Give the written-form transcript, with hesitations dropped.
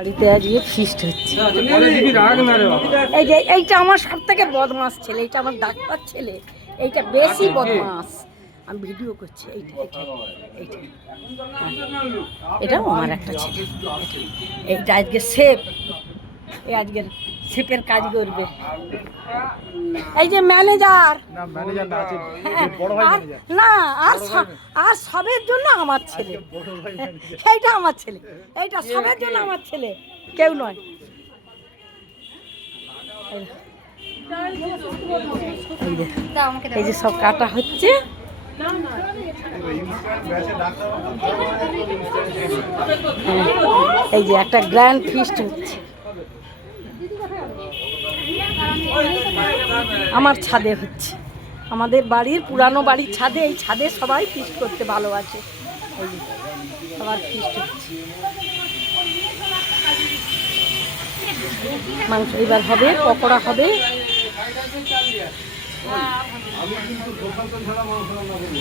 বাড়িতে আজকে ফিস্ট হচ্ছে। এই যে এইটা আমার সব থেকে বদমাস ছেলে, এইটা আমার ডাক্তার ছেলে, এইটা বেশি বদমাস। আমি ভিডিও করছি। এইটা এইটা এইটা এটাও আমার একটা ছেলে। এইটা আজকে শেফ, এই আজকের শেফের কাজ করবে। এই যে ম্যানেজার না, আর সবের জন্য আমার ছেলে, এইটা আমার ছেলে, এইটা সবের জন্য আমার ছেলে, কেউ নয়। এই যে সব কাটা হচ্ছে। এই যে একটা গ্র্যান্ড ফিস্ট হচ্ছে আমার ছাদে হচ্ছে, আমাদের বাড়ির পুরানো বাড়ির ছাদে। এই ছাদে সবাই ফিস্ট করতে ভালোবাসে। এই যে সবার ফিস্ট হচ্ছে, মাংস এবার হবে, পকোড়া হবে। আমি কিন্তু প্রশান্ত ছাড়া মাংস রান্না করব।